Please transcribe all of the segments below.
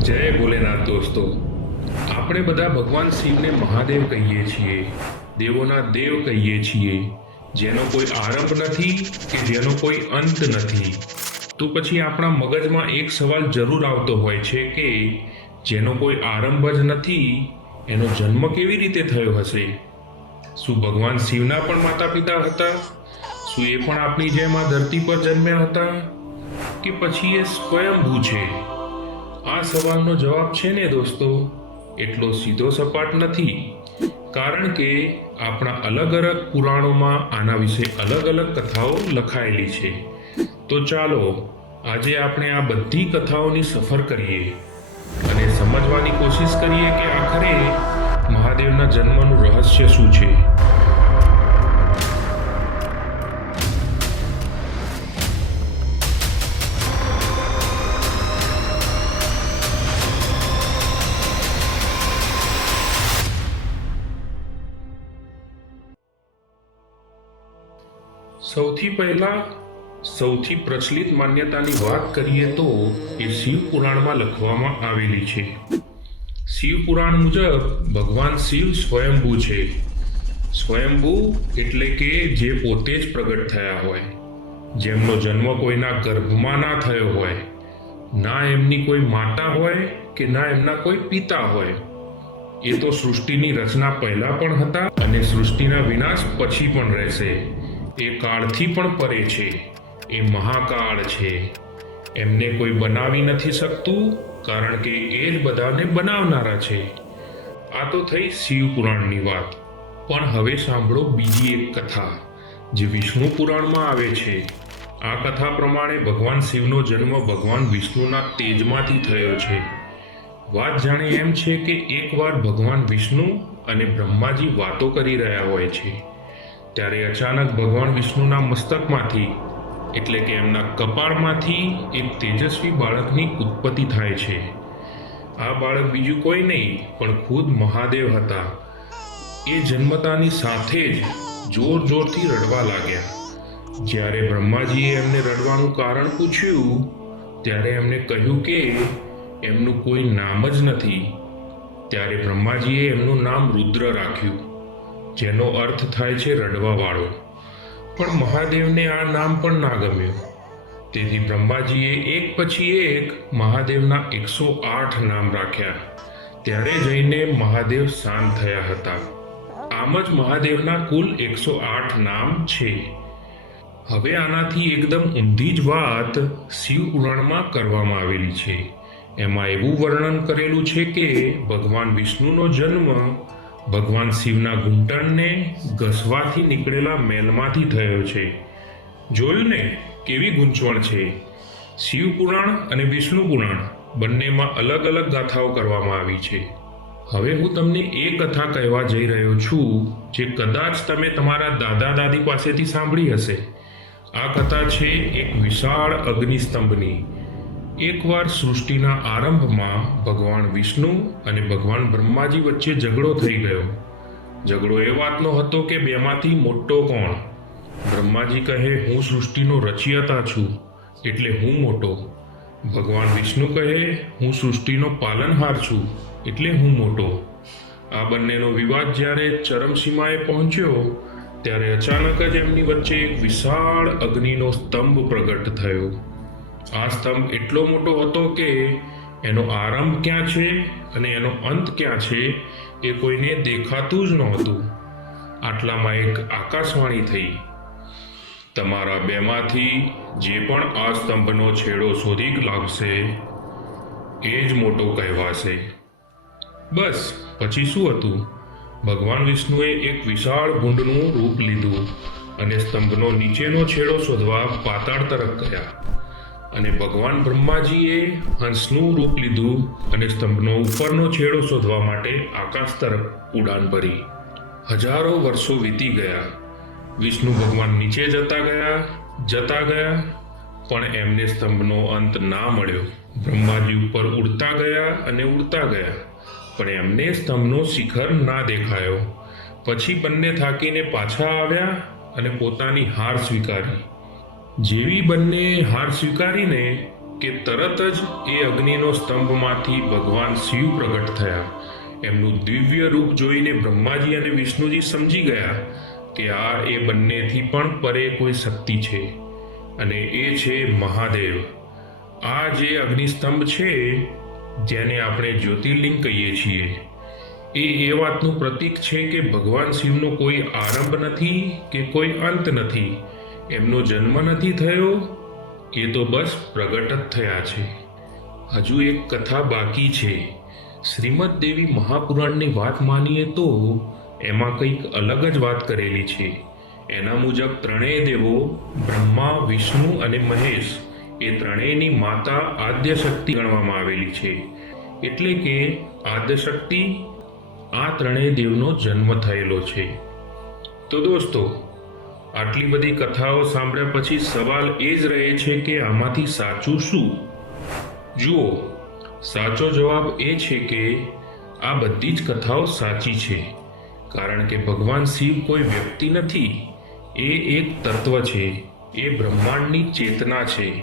જય ભોલેનાથ દોસ્તો. આપણે બધા ભગવાન શિવને મહાદેવ કહીએ છીએ, દેવોના દેવ કહીએ છીએ. જેનો કોઈ આરંભ નથી કે જેનો કોઈ અંત નથી. તો પછી આપણા મગજમાં એક સવાલ જરૂર આવતો હોય છે કે જેનો કોઈ આરંભ જ નથી, એનો જન્મ કેવી રીતે થયો હશે? શું ભગવાન શિવના પણ માતા પિતા હતા? શું એ પણ આપણી જેમ આ ધરતી પર જન્મ્યા હતા? કે પછી એ સ્વયંભૂ છે? આ સવાલનો જવાબ છે ને દોસ્તો? એટલો સીધો સપાટ નથી. કારણ કે આપણા અલગ અલગ પુરાણોમાં આના વિશે અલગ અલગ કથાઓ લખાયેલી છે. તો ચાલો, આજે આપણે આ બધી કથાઓની સફર કરીએ. અને સમજવાની કોશિશ કરીએ કે આખરે મહાદેવના જન્મનું રહસ્ય શું છે? સૌથી પહેલા, સૌથી પ્રચલિત માન્યતાની વાત કરીએ તો એ શિવ પુરાણમાં લખવામાં આવેલી છે. શિવ પુરાણ મુજબ ભગવાન શિવ સ્વયંભૂ છે. સ્વયંભૂ એટલે કે જે પોતે જ પ્રગટ થયા હોય. જેમનો જન્મ કોઈના ગર્ભમાં ના થયો હોય, ના એમની કોઈ માતા હોય કે ના એમના કોઈ પિતા હોય. એ તો સૃષ્ટિની રચના પહેલા પણ હતા અને સૃષ્ટિના વિનાશ પછી પણ રહેશે. એ કાળથી પણ પરે છે. એ મહાકાળ છે. એમને કોઈ બનાવી નથી શકતું, કારણ કે એ જ બધાને બનાવનારા છે. આ તો થઈ શિવ પુરાણની વાત. પણ હવે સાંભળો બીજી એક કથા, જે વિષ્ણુ પુરાણમાં આવે છે. આ કથા પ્રમાણે ભગવાન શિવનો જન્મ ભગવાન વિષ્ણુના તેજમાંથી થયો છે. વાત જાણે એમ છે કે એકવાર ભગવાન વિષ્ણુ અને બ્રહ્માજી વાતો કરી રહ્યા હોય છે. ત્યારે અચાનક ભગવાન વિષ્ણુના મસ્તકમાંથી, એટલે કે એમના કપાળમાંથી, એક તેજસ્વી બાળકની ઉત્પત્તિ થાય છે. આ બાળક બીજું કોઈ નહીં, પણ ખુદ મહાદેવ હતા. એ જન્મતાની સાથે જ જોર જોરથી રડવા લાગ્યા. જ્યારે બ્રહ્માજીએ એમને રડવાનું કારણ પૂછ્યું, ત્યારે એમને કહ્યું કે એમનું કોઈ નામ જ નથી. ત્યારે બ્રહ્માજીએ એમનું નામ રુદ્ર રાખ્યું. જેનો અર્થ થાય છે રડવાવાળો. પણ મહાદેવને આ નામ પણ ના ગમ્યું. તેથી બ્રહ્માજીએ એક પછી એક મહાદેવના એકસો આઠ નામ રાખ્યા. ત્યારે જઈને મહાદેવ શાંત થયા હતા. આમ જ મહાદેવના કુલ એકસો આઠ નામ છે. હવે આનાથી એકદમ ઊંધી જ વાત શિવ પુરાણમાં કરવામાં આવેલી છે. એમાં એવું વર્ણન કરેલું છે કે ભગવાન વિષ્ણુનો જન્મ ભગવાન શિવના ઘૂંટણને ઘસવાથી નીકળેલા મેલમાંથી થયો છે. જોયું ને, કેવી ગૂંચવણ છે? શિવ પુરાણ અને વિષ્ણુ પુરાણ બંનેમાં અલગ અલગ ગાથાઓ કરવામાં આવી છે. હવે હું તમને એ કથા કહેવા જઈ રહ્યો છું, જે કદાચ તમે તમારા દાદા દાદી પાસેથી સાંભળી હશે. આ કથા છે એક વિશાળ અગ્નિસ્તંભની. એકવાર સૃષ્ટિના આરંભમાં ભગવાન વિષ્ણુ અને ભગવાન બ્રહ્માજી વચ્ચે ઝઘડો થઈ ગયો. ઝઘડો એ વાતનો હતો કે બેમાંથી મોટો કોણ? બ્રહ્માજી કહે, હું સૃષ્ટિનો રચયતા છું, એટલે હું મોટો. ભગવાન વિષ્ણુ કહે, હું સૃષ્ટિનો પાલનહાર છું, એટલે હું મોટો. આ બંનેનો વિવાદ જ્યારે ચરમસીમાએ પહોંચ્યો, ત્યારે અચાનક જ એમની વચ્ચે એક વિશાળ અગ્નિનો સ્તંભ પ્રગટ થયો. આ સ્તંભ એટલો મોટો હતો કે એનો આરંભ ક્યાં છે અને એનો અંત ક્યાં છે એ કોઈને દેખાતું જ નહોતું. આટલામાં એક આકાશવાણી થઈ. તમારા બેમાંથી જે પણ આ સ્તંભનો છેડો શોધી લાગશે એ જ મોટો કહેવાશે. બસ, પછી શું હતું? ભગવાન વિષ્ણુએ એક વિશાળ ગુંડનું રૂપ લીધું અને સ્તંભનો નીચેનો છેડો શોધવા પાતાળ તરફ ગયા. અને ભગવાન બ્રહ્માજીએ હંસનું રૂપ લીધું અને સ્તંભનો ઉપરનો છેડો શોધવા માટે આકાશ તરફ ઉડાન ભરી. હજારો વર્ષો વીતી ગયા. વિષ્ણુ ભગવાન નીચે જતા ગયા જતા ગયા, પણ એમને સ્તંભનો અંત ના મળ્યો. બ્રહ્માજી ઉપર ઉડતા ગયા અને ઉડતા ગયા, પણ એમને સ્તંભનો શિખર ના દેખાયો. પછી બંને થાકીને પાછા આવ્યા અને પોતાની હાર સ્વીકારી. જેવી બંને હાર સ્વીકારીને કે તરત જ એ અગ્નિનો સ્તંભમાંથી ભગવાન શિવ પ્રગટ થયા. એમનું દિવ્ય રૂપ જોઈને બ્રહ્માજી અને વિષ્ણુજી સમજી ગયા કે આ એ બંનેથી પણ પરે કોઈ શક્તિ છે અને એ છે મહાદેવ. આ જે અગ્નિસ્તંભ છે, જેને આપણે જ્યોતિર્લિંગ કહીએ છીએ, એ એ વાતનું પ્રતીક છે કે ભગવાન શિવનો કોઈ આરંભ નથી કે કોઈ અંત નથી. એમનો જન્મ નથી થયો, એ તો બસ પ્રગટ જ થયા છે. હજુ એક કથા બાકી છે. શ્રીમદ દેવી મહાપુરાણની વાત માનીએ તો એમાં કંઈક અલગ જ વાત કરેલી છે. એના મુજબ ત્રણેય દેવો, બ્રહ્મા, વિષ્ણુ અને મહેશ, એ ત્રણેયની માતા આદ્ય શક્તિ ગણવામાં આવેલી છે. એટલે કે આદ્યશક્તિ આ ત્રણેય દેવનો જન્મ થયેલો છે. તો દોસ્તો આટલી બધી કથાઓ સાંભળ્યા પછી સવાલ એ જ રહે છે કે આમાંથી સાચું શું? જુઓ, સાચો જવાબ એ છે કે આ બધી જ કથાઓ સાચી છે. કારણ કે ભગવાન શિવ કોઈ વ્યક્તિ નથી. એ એક તત્વ છે. એ બ્રહ્માંડની ચેતના છે.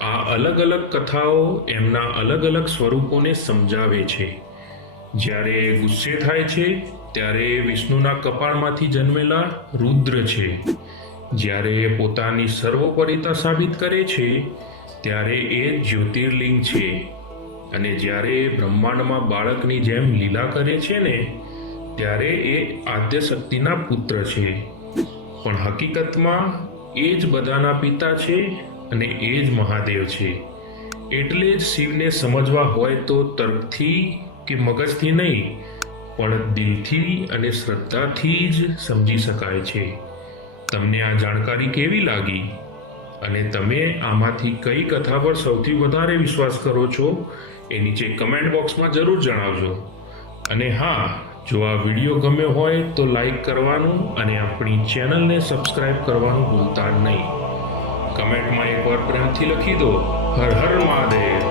આ અલગ અલગ કથાઓ એમના અલગ અલગ સ્વરૂપોને સમજાવે છે. જ્યારે ગુસ્સે થાય છે ત્યારે વિષ્ણુના કપાળમાંથી જન્મેલા રુદ્ર છે. જ્યારે પોતાની સર્વોપરિતા સાબિત કરે છે, ત્યારે એ જ્યોતિર્લિંગ છે. અને જ્યારે બ્રહ્માંડમાં બાળકની જેમ લીલા કરે છે ને, ત્યારે એ આદ્ય શક્તિના પુત્ર છે. પણ હકીકતમાં એ જ બધાના પિતા છે અને એ જ મહાદેવ છે. એટલે જ શિવને સમજવા હોય તો તર્કથી કે મગજથી નહીં પણ દિલથી અને શ્રદ્ધાથી જ સમજી શકાય છે. તમને આ જાણકારી કેવી લાગી? અને તમે આમાંથી કઈ કથા પર સૌથી વધારે વિશ્વાસ કરો છો? એ નીચે કમેન્ટ બોક્સમાં જરૂર જણાવજો. અને હા, જો આ વીડિયો ગમ્યો હોય તો લાઈક કરવાનું અને આપણી ચેનલને સબસ્ક્રાઇબ કરવાનું ભૂલતા નહીં. કમેન્ટમાં એકવાર પ્રેમથી લખી દો. હર હર મહાદેવ.